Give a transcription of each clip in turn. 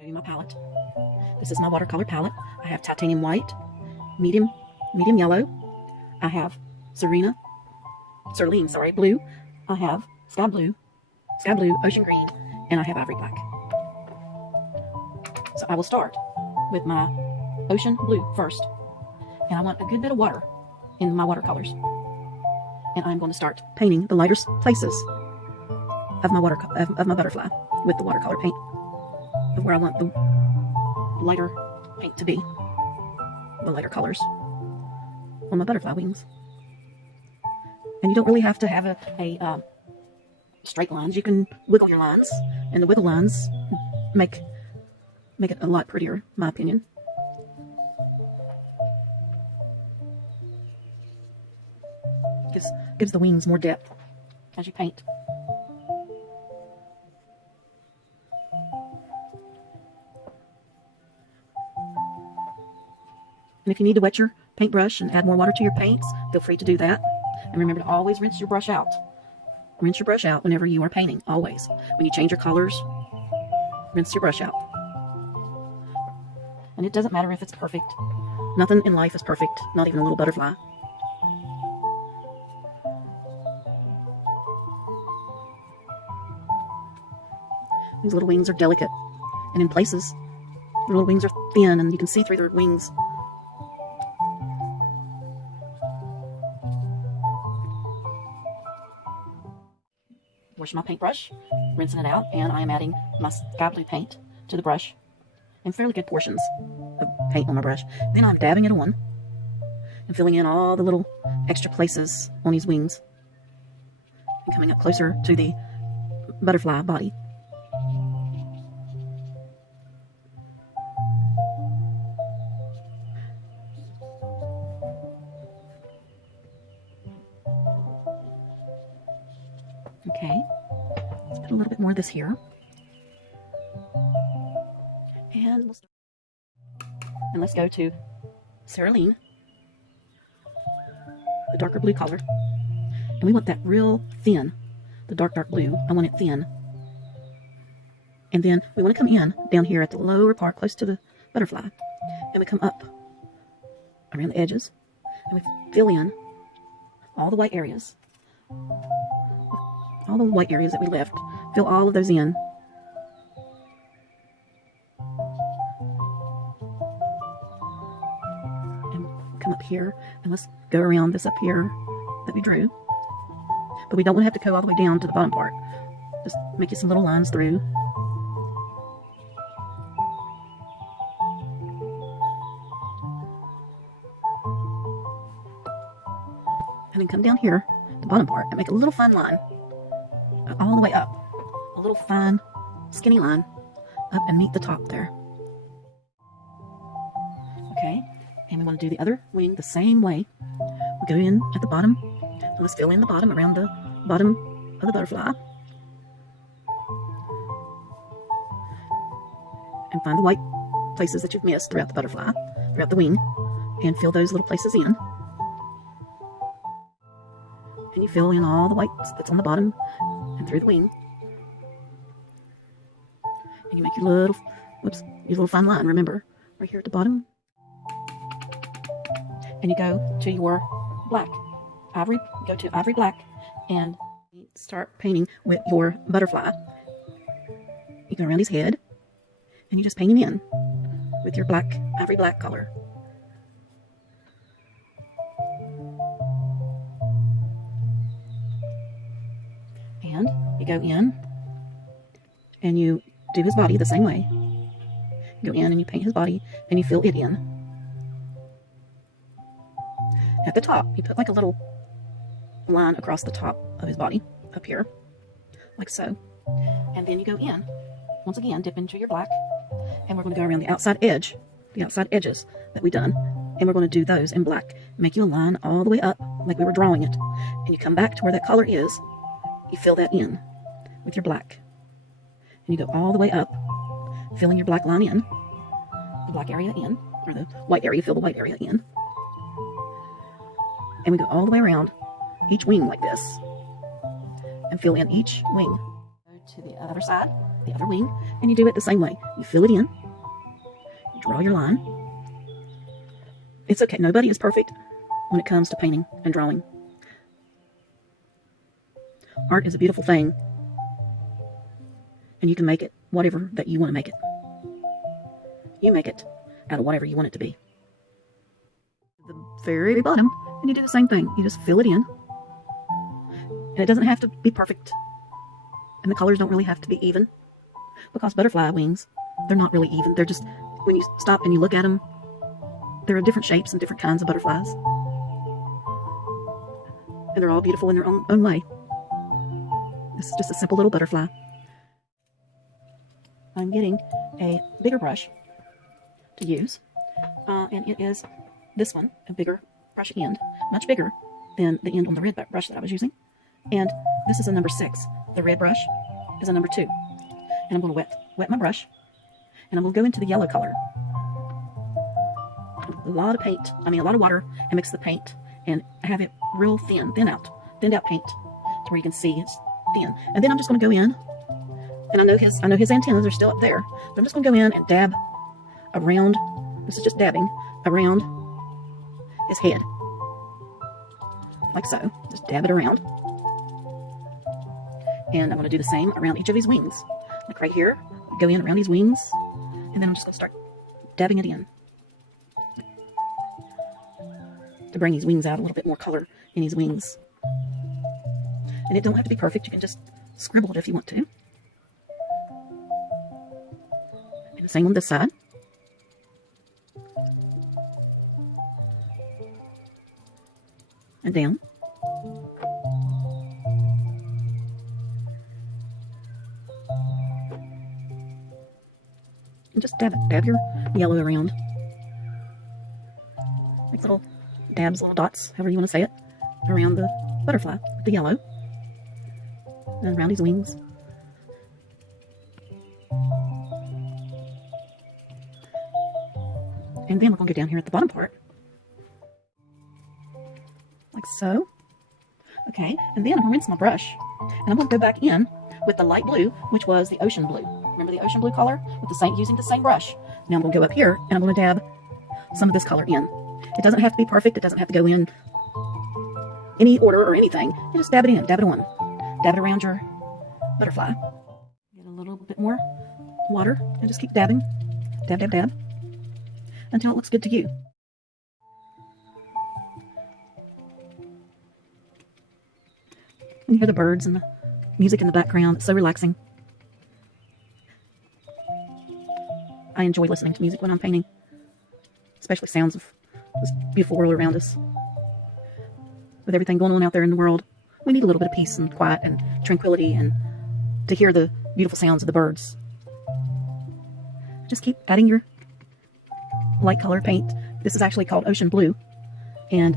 Show you my palette. This is my watercolor palette. I have titanium white, medium yellow. I have cerulean blue. I have sky blue, ocean green, and I have ivory black. So I will start with my ocean blue first, and I want a good bit of water in my watercolors. And I'm going to start painting the lighter places of my butterfly with the watercolor paint, of where I want the lighter paint to be, the lighter colors on my butterfly wings. And you don't really have to have a straight lines. You can wiggle your lines, and the wiggle lines make it a lot prettier, in my opinion. Gives the wings more depth as you paint. And if you need to wet your paintbrush and add more water to your paints, feel free to do that. And remember to always rinse your brush out. Rinse your brush out whenever you are painting, always. When you change your colors, rinse your brush out. And it doesn't matter if it's perfect. Nothing in life is perfect, not even a little butterfly. These little wings are delicate, and in places, the little wings are thin, and you can see through their wings. Wash my paintbrush, rinsing it out, and I am adding my sky blue paint to the brush in fairly good portions of paint on my brush. Then I'm dabbing it on and filling in all the little extra places on his wings and coming up closer to the butterfly body. Okay, let's put a little bit more of this here. And let's go to Cerulean, the darker blue color. And we want that real thin, the dark blue. I want it thin. And then we want to come in down here at the lower part, close to the butterfly. And we come up around the edges, and we fill in all the white areas. All the white areas that we left, fill all of those in. And come up here, and let's go around this up here that we drew. But we don't want to have to go all the way down to the bottom part. Just make you some little lines through. And then come down here, the bottom part, and make a little fine line. All the way up, a little fine skinny line up and meet the top there. Okay, and we want to do the other wing the same way. We go in at the bottom, and let's fill in the bottom around the bottom of the butterfly, and find the white places that you've missed throughout the butterfly, throughout the wing, and fill those little places in. And you fill in all the white that's on the bottom and through the wing. And you make your little fine line, remember, right here at the bottom. And you go to your black, go to Ivory Black, and start painting with your butterfly. You go around his head, and you just paint him in with your Ivory Black color. And you go in and you do his body the same way. You go in and you paint his body and you fill it in. At the top, you put like a little line across the top of his body, up here, like so. And then you go in, once again, dip into your black, and we're going to go around the outside edge, the outside edges that we done, and we're going to do those in black. Make you a line all the way up, like we were drawing it. And you come back to where that color is, you fill that in with your black. And you go all the way up, filling your black line in, the black area in, or the white area, fill the white area in. And we go all the way around each wing like this, and fill in each wing. Go to the other side, the other wing, and you do it the same way. You fill it in, you draw your line. It's okay, nobody is perfect when it comes to painting and drawing. Art is a beautiful thing, and you can make it whatever that you want to make it. You make it out of whatever you want it to be. The very bottom, and you do the same thing. You just fill it in, and it doesn't have to be perfect, and the colors don't really have to be even, because butterfly wings, they're not really even. They're just, when you stop and you look at them, there are different shapes and different kinds of butterflies, and they're all beautiful in their own way. This is just a simple little butterfly. I'm getting a bigger brush to use, and it is this one, a bigger brush end, much bigger than the end on the red brush that I was using. And this is a number 6. The red brush is a number 2. And I'm going to wet my brush, and I'm going to go into the yellow color. A lot of water, and mix the paint, and have it real thinned out paint, to where you can see it's thin. And then I'm just going to go in, and I know his antennas are still up there, but I'm just going to go in and dab around. This is just dabbing around his head, like so. Just dab it around, and I'm going to do the same around each of his wings. Like right here, go in around his wings, and then I'm just going to start dabbing it in to bring his wings out, a little bit more color in his wings. And it don't have to be perfect. You can just scribble it if you want to. And the same on this side. And down. And just dab your yellow around. Make little dabs, little dots, however you want to say it, around the butterfly with the yellow. And around his wings. And then we're going to go down here at the bottom part. Like so. Okay, and then I'm going to rinse my brush. And I'm going to go back in with the light blue, which was the ocean blue. Remember the ocean blue color? Using the same brush. Now I'm going to go up here, and I'm going to dab some of this color in. It doesn't have to be perfect. It doesn't have to go in any order or anything. You just dab it in, dab it on. Dab it around your butterfly. Get a little bit more water, and just keep dabbing. Dab, dab, dab. Until it looks good to you. And you hear the birds and the music in the background. It's so relaxing. I enjoy listening to music when I'm painting, especially sounds of this beautiful world around us. With everything going on out there in the world, we need a little bit of peace and quiet and tranquility, and to hear the beautiful sounds of the birds. Just keep adding your light color paint. This is actually called ocean blue, and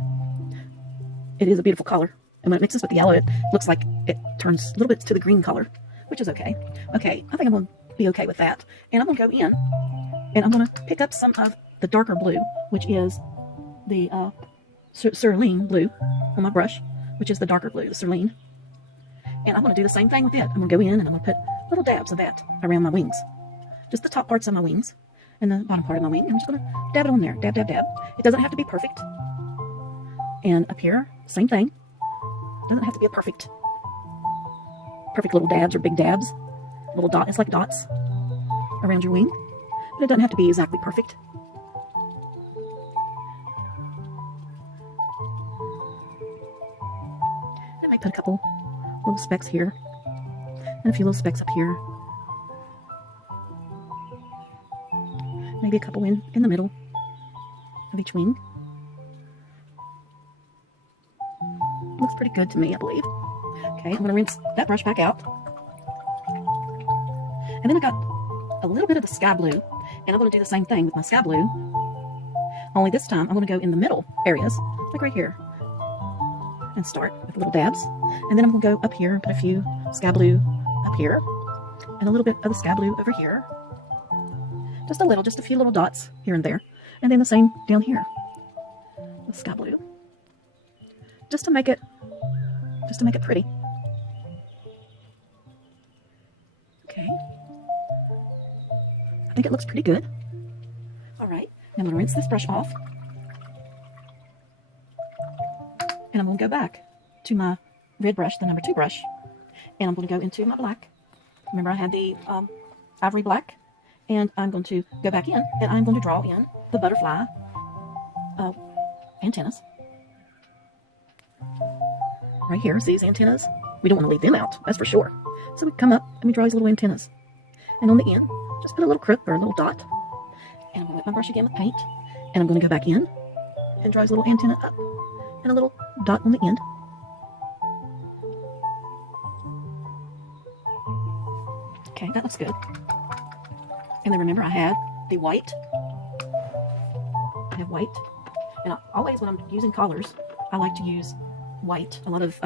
it is a beautiful color. And when it mixes with the yellow, it looks like it turns a little bit to the green color, which is okay. Okay, I think I'm going to be okay with that. And I'm going to go in, and I'm going to pick up some of the darker blue, which is the Cerulean Blue on my brush, which is the darker blue, the Cerulean. And I'm going to do the same thing with it. I'm going to go in, and I'm going to put little dabs of that around my wings. Just the top parts of my wings and the bottom part of my wing. I'm just going to dab it on there. Dab, dab, dab. It doesn't have to be perfect. And up here, same thing. It doesn't have to be a perfect little dabs or big dabs. Little dot. It's like dots around your wing. But it doesn't have to be exactly perfect. I might put a couple little specks here and a few little specks up here. Maybe a couple in the middle of each wing. Looks pretty good to me, I believe. Okay, I'm going to rinse that brush back out. And then I got a little bit of the sky blue, and I'm going to do the same thing with my sky blue. Only this time, I'm going to go in the middle areas, like right here, and start with little dabs. And then I'm going to go up here and put a few sky blue up here, and a little bit of the sky blue over here. Just a few little dots here and there. And then the same down here, the sky blue. Just to make it pretty. Okay. think it looks pretty good. All right, now I'm going to rinse this brush off. And I'm going to go back to my red brush, the number 2 brush. And I'm going to go into my black. Remember I had the Ivory Black. And I'm going to go back in and I'm going to draw in the butterfly antennas. Right here, see these antennas? We don't want to leave them out, that's for sure. So we come up and we draw these little antennas. And on the end, just put a little crook or a little dot. And I'm going to wet my brush again with paint. And I'm going to go back in and draw this little antenna up. And a little dot on the end. Okay, that looks good. And then remember I had the white. I have white. And I always, when I'm using colors, I like to use white, a lot of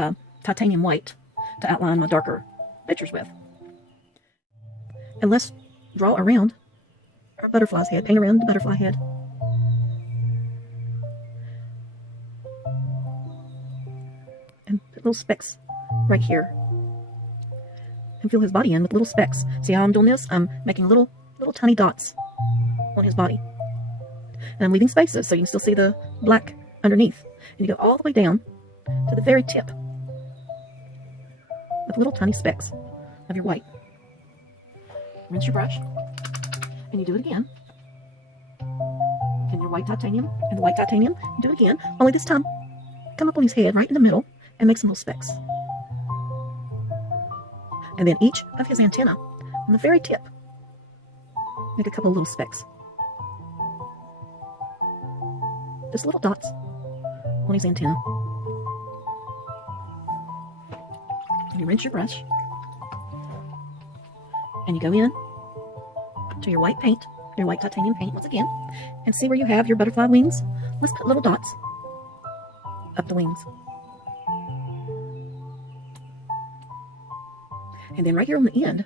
titanium white, to outline my darker pictures with. And let's draw around our butterfly's head, paint around the butterfly head. And put little specks right here. And fill his body in with little specks. See how I'm doing this? I'm making little tiny dots on his body. And I'm leaving spaces so you can still see the black underneath. And you go all the way down to the very tip with little tiny specks of your white. Rinse your brush. And you do it again. And your white titanium and the white titanium. You do it again. Only this time, come up on his head right in the middle and make some little specks. And then each of his antenna on the very tip, make a couple of little specks. Just little dots on his antenna. And you rinse your brush. And you go in to your white paint, your white titanium paint once again, and see where you have your butterfly wings. Let's put little dots up the wings. And then right here on the end,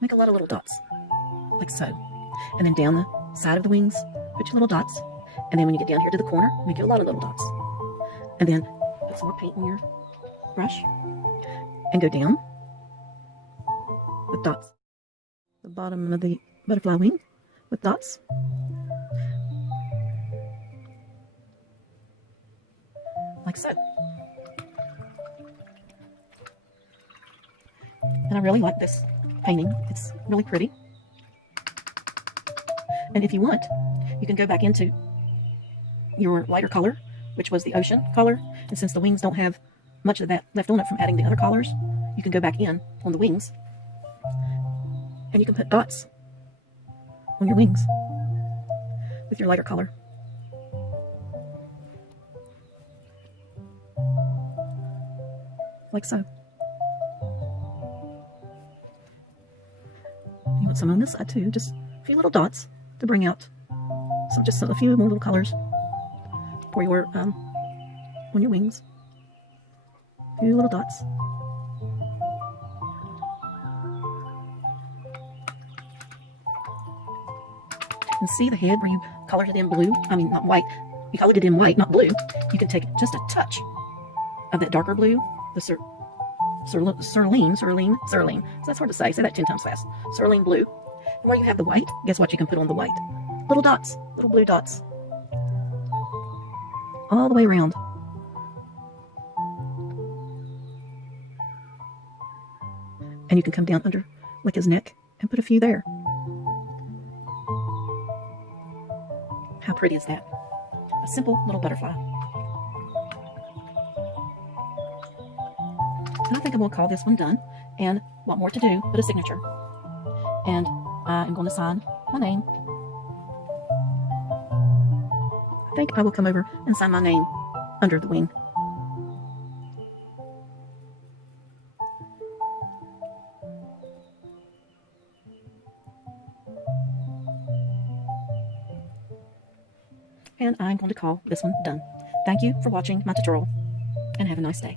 make a lot of little dots, like so. And then down the side of the wings, put your little dots. And then when you get down here to the corner, make a lot of little dots. And then put some more paint on your brush. And go down with dots. The bottom of the butterfly wing with dots. Like so. And I really like this painting. It's really pretty. And if you want, you can go back into your lighter color, which was the ocean color. And since the wings don't have much of that left on it from adding the other colors, you can go back in on the wings. And you can put dots on your wings with your lighter color. Like so. You want some on this side too, just a few little dots to bring out just a few more little colors for your on your wings. A few little dots. And see the head where you colored it in blue? I mean, not white. You colored it in white, not blue. You can take just a touch of that darker blue, the cerulean. So that's hard to say. Say that 10 times fast. Cerulean blue. And where you have the white, guess what you can put on the white? Little dots, little blue dots. All the way around. And you can come down under like his neck and put a few there. How pretty is that? A simple little butterfly. And I think I'm going to call this one done. And what more to do but a signature. And I'm going to sign my name. I think I will come over and sign my name under the wing. And I'm going to call this one done. Thank you for watching my tutorial, and have a nice day.